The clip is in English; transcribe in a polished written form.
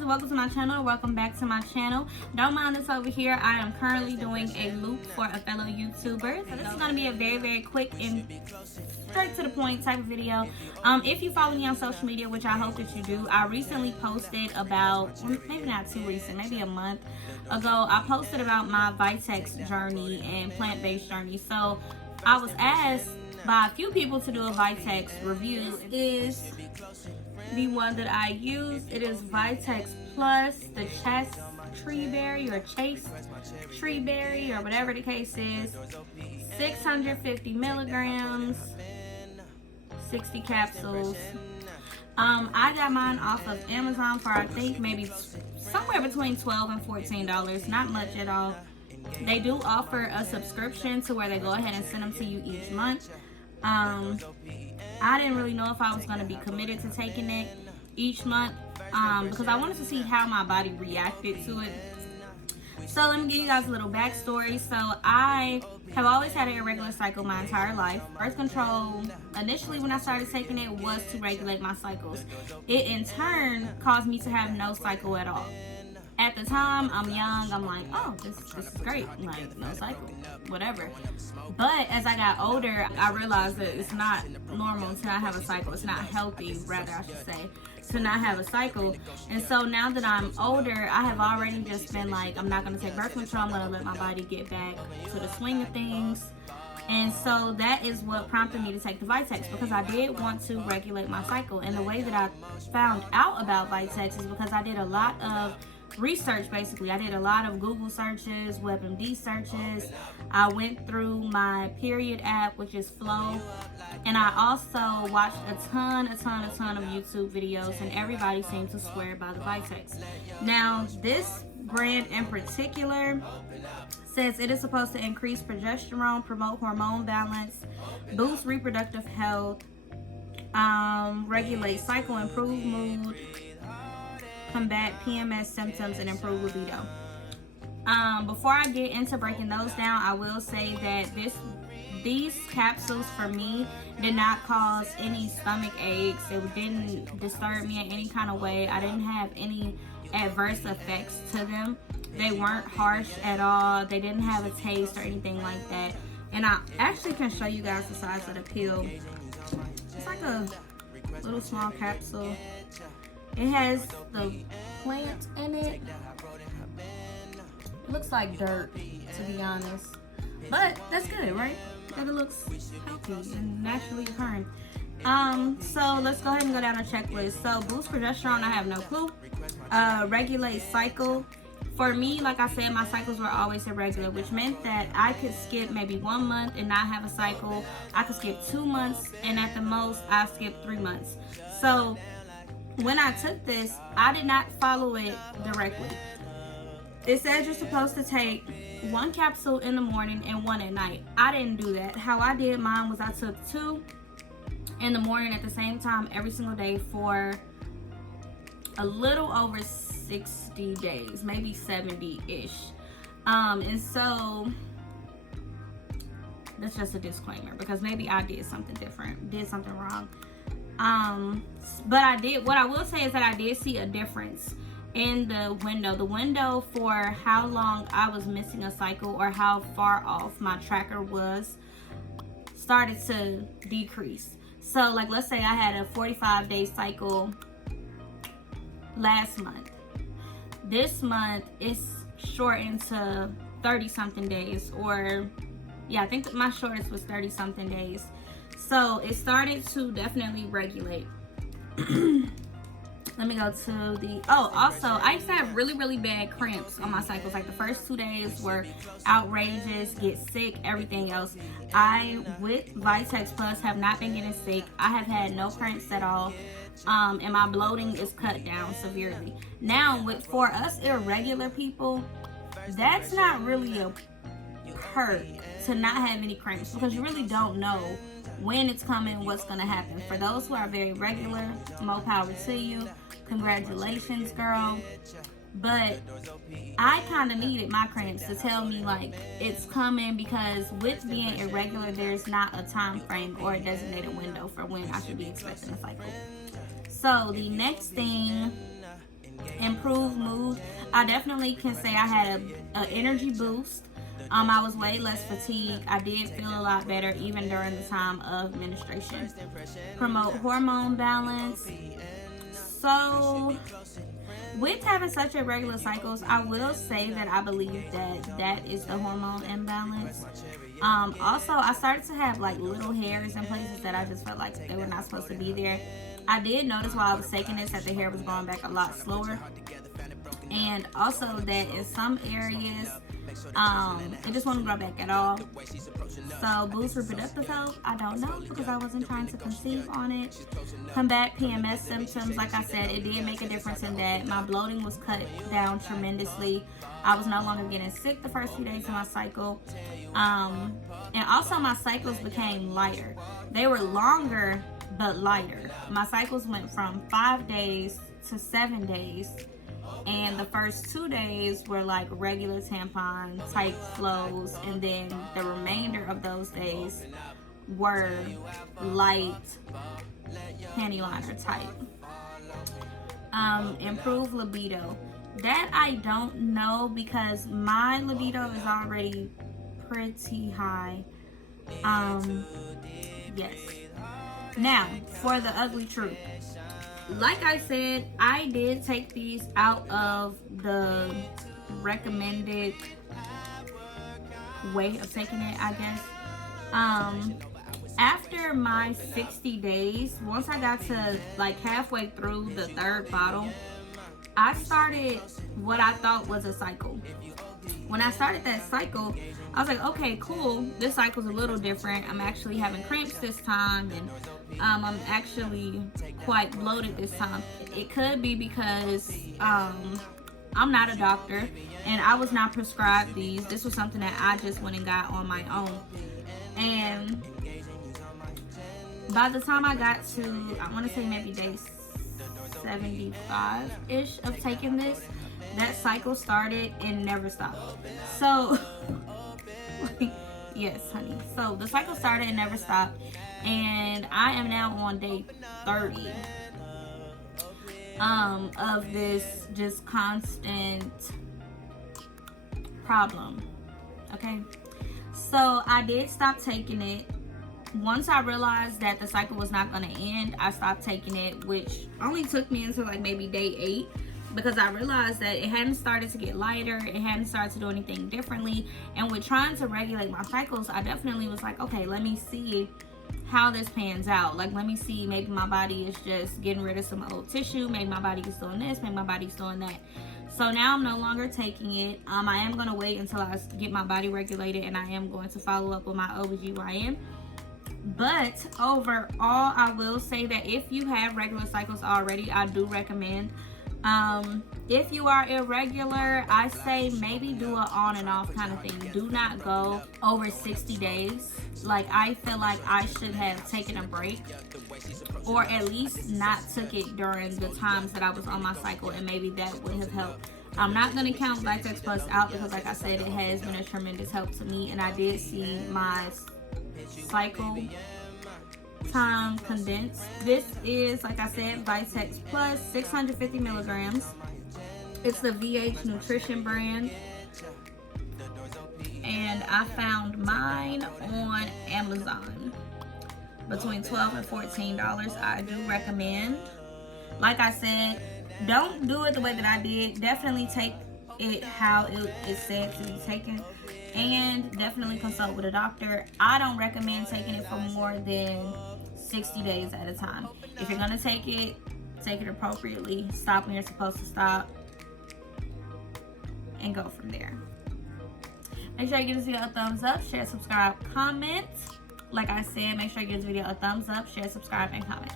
and welcome to my channel. Welcome back to my channel. Don't mind this over here. I am currently doing a loop for a fellow YouTuber. So this is going to be a very quick and straight to the point type of video. If you follow me on social media, which I hope that you do, I recently posted about, maybe not too recent, maybe a month ago, I posted about my Vitex journey and plant-based journey. So I was asked by a few people to do a Vitex review. This is the one that I use. It is Vitex Plus, the Chaste Tree berry or Chaste Tree berry or whatever the case is. 650 milligrams, 60 capsules. I got mine off of Amazon for I think maybe somewhere between $12 and $14, not much at all. They do offer a subscription to where they go ahead and send them to you each month. I didn't really know if I was going to be committed to taking it each month because I wanted to see how my body reacted to it. So let me give you guys a little backstory. So I have always had an irregular cycle my entire life. Birth control, initially when I started taking it, was to regulate my cycles. It in turn caused me to have no cycle at all. At the time, I'm young, I'm like, oh, this is great, like, no cycle, whatever. But as I got older, I realized that it's not normal to not have a cycle. It's not healthy, rather, I should say, to not have a cycle. And so now that I'm older, I have already just been like, I'm not going to take birth control. I'm going to let my body get back to the swing of things. And so that is what prompted me to take the Vitex, because I did want to regulate my cycle. And the way that I found out about Vitex is because I did a lot of research. Basically, I did a lot of Google searches, WebMD searches. I went through my period app, which is Flow, and I also watched a ton of YouTube videos, and everybody seemed to swear by the Vitex. Now, this brand in particular says it is supposed to increase progesterone, promote hormone balance, boost reproductive health, regulate cycle, improve mood, combat PMS symptoms, and improve libido. Before I get into breaking those down, I will say that these capsules for me did not cause any stomach aches. It didn't disturb me in any kind of way. I didn't have any adverse effects to them. They weren't harsh at all. They didn't have a taste or anything like that. And I actually can show you guys the size of the pill. It's like a little small capsule. It has the plant in it. It looks like dirt, to be honest. But that's good, right? Because it looks healthy and naturally occurring. So let's go ahead and go down a checklist. So boost progesterone, I have no clue. Regulate cycle. For me, like I said, my cycles were always irregular, which meant that I could skip maybe 1 month and not have a cycle. I could skip 2 months, and at the most, I skipped 3 months. So when I took this, I did not follow it directly. It says you're supposed to take 1 capsule in the morning and 1 at night. I didn't do that. How I did mine was I took 2 in the morning at the same time every single day for a little over 60 days, maybe 70-ish. And so that's just a disclaimer, because maybe I did something different, did something wrong. But what I will say is that I did see a difference in the window for how long I was missing a cycle, or how far off my tracker was, started to decrease. So like, let's say I had a 45-day cycle last month. This month it's shortened to 30-something days, or yeah, I think my shortest was 30-something days. So it started to definitely regulate. Let me go to the, also I used to have really bad cramps on my cycles. Like the first 2 days were outrageous, get sick, everything else. I, with Vitex Plus, have not been getting sick. I have had no cramps at all. And my bloating is cut down severely. Now, for us irregular people, that's not really a perk to not have any cramps, because you really don't know when it's coming, what's going to happen. For those who are very regular, more power to you. Congratulations, girl. But I kind of needed my cramps to tell me like it's coming, because with being irregular, there's not a time frame or a designated window for when I should be expecting a cycle. So the next thing in improved mood. I definitely can say I had a energy boost. I was way less fatigued. I did feel a lot better even during the time of menstruation. Promote hormone balance. So, with having such irregular cycles, I will say that I believe that that is the hormone imbalance. Also, I started to have like little hairs in places that I just felt like they were not supposed to be there. I did notice while I was taking this that the hair was growing back a lot slower. And also that in some areas, it just won't grow back at all. So boost reproductive health, I don't know because I wasn't trying to conceive on it. Combat PMS symptoms, like I said, it did make a difference in that. My bloating was cut down tremendously. I was no longer getting sick the first few days of my cycle. And also my cycles became lighter. They were longer but lighter. My cycles went from 5 days to 7 days. And the first 2 days were like regular tampon type flows, and then the remainder of those days were light panty liner type. Improve libido. That I don't know because my libido is already pretty high. Yes. Now, for the ugly truth. Like I said, I did take these out of the recommended way of taking it, I guess. After my 60 days, once I got to like halfway through the 3rd bottle, I started what I thought was a cycle. When I started that cycle, I was like, okay, cool. This cycle's a little different. I'm actually having cramps this time, and I'm actually quite bloated this time. It could be because I'm not a doctor, and I was not prescribed these. This was something that I just went and got on my own. And by the time I got to, I want to say maybe day 75-ish of taking this, that cycle started and never stopped. So, yes, honey. So the cycle started and never stopped, and I am now on day 30 of this just constant problem. Okay, so I did stop taking it. Once I realized that the cycle was not going to end, I stopped taking it, which only took me until like maybe day 8. Because I realized that it hadn't started to get lighter, it hadn't started to do anything differently. And with trying to regulate my cycles, I definitely was like, okay, let me see how this pans out. Like, let me see, maybe my body is just getting rid of some old tissue, maybe my body is doing this, maybe my body's doing that. So now I'm no longer taking it. I am going to wait until I get my body regulated, and I am going to follow up with my OBGYN. But overall, I will say that if you have regular cycles already, I do recommend. If you are irregular, I say maybe do an on and off kind of thing. Do not go over 60 days. Like, I feel like I should have taken a break, or at least not took it during the times that I was on my cycle, and maybe that would have helped. I'm not going to count Vitex Plus out because, like I said, it has been a tremendous help to me, and I did see my cycle time condensed. This is, like I said, Vitex Plus, 650 milligrams. It's the VH Nutrition brand, and I found mine on Amazon between $12 and $14. I do recommend. Like I said, don't do it the way that I did. Definitely take it how it is said to be taken, and definitely consult with a doctor. I don't recommend taking it for more than 60 days at a time. If you're gonna take it appropriately. Stop when you're supposed to stop, and go from there. Make sure you give this video a thumbs up, share, subscribe, comment. Like I said, make sure you give this video a thumbs up, share, subscribe, and comment.